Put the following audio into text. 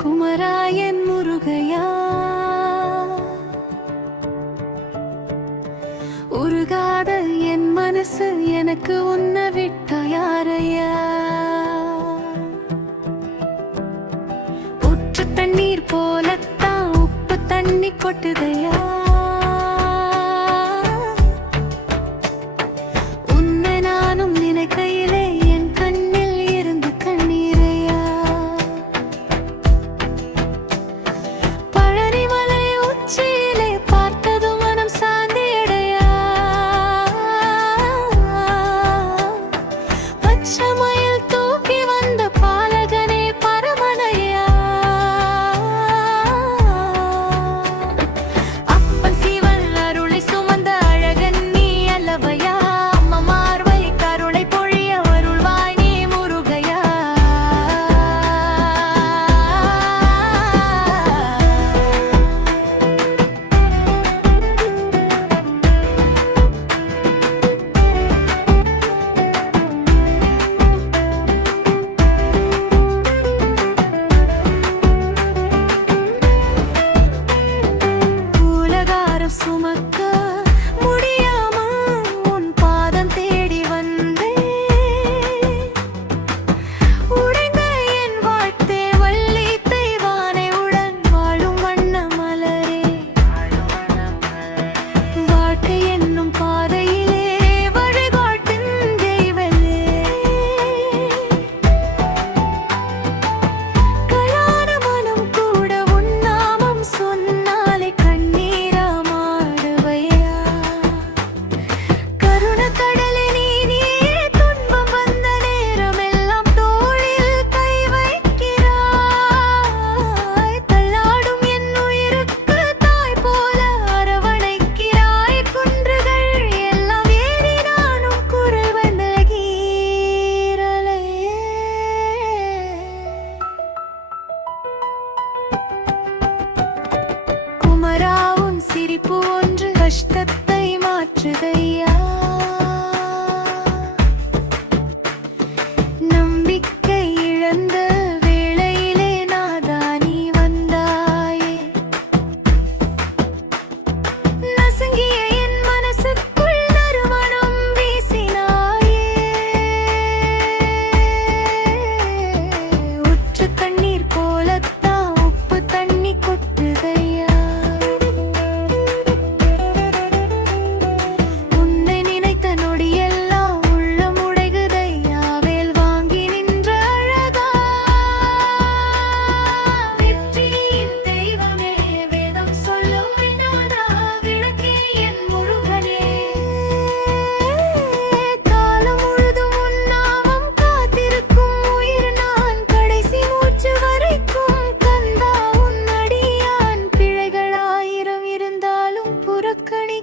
குமராயன் முருகையா, உருகாத என் மனசு எனக்கு உன்னை விட்டா யாரையா? ஊற்று தண்ணீர் போலத்தான் உப்பு தண்ணி கொட்டுதையா, உன்னை நானும் நினைக்கையிலே என் கண்ணில் இருந்து கண்ணீரையா. பழனிமலை உச்சியிலே பார்த்தது மனம் சாந்தியடையா, பச்சமயில் தூக்கி வந்த பாலகனே பரமனையா. அப்பன் சிவன் அருளை சுமந்த அழகன் நீ அல்லவையா, அம்மா மார்வை கருணை பொழிய அருள்வாய் நீ முருகையா. உலகாரம் சுமக்க முடியாம உன் பாதம் தேடி வந்தேன், உடைந்த என் வாழ்த்தே வள்ளி தெய்வானை உடன் வாழும் வண்ண மலரே. வாழ்க்கை என்னும் பாதையிலே வழிகாட்டும் தெய்வமே, கலான மனம் கூட உன் நாமம் சொன்னாலே கண்ணீரா மாடுவையா. கருணக்கடலே நீயே துன்பம் வந்த நேரமெல்லாம் தோளில் கை வைக்கிறாய், தள்ளாடும் என் உயிருக்கு தாய் போல அரவணைக்கிறாய். குன்றுகள் எல்லாம் ஏறி நானும் குரல் வந்த கீரலையே. குமரா உன் சிரிப்பு ஒன்று கஷ்டத்தை மாற்றுதையா, நம்பிக்கை இழந்த வேளையிலே நாதா நீ வந்தாயே. நசுங்கிய என் மனசுக்குள் நறுமணம் வீசினாயே, உற்ற தண்ணீர் போலத்தான் உப்பு தண்ணி கொட்டுதையா. உன்னை நினைத்த நொடியெல்லாம் உள்ளம் உடைகுதையா, வேல் வாங்கி நின்ற அழகா. வெற்றியின் தெய்வமே வேதம் சொல்லும் விநாதா, விளக்கே என் முருகனே. காலம் முழுதும் உன் நாமம் காத்திருக்கும் உயிர் நான், கடைசி மூச்சு வரைக்கும் கந்தா உன் அடியான். பிழைகள் ஆயிரம் இருந்தாலும் புறக்கணி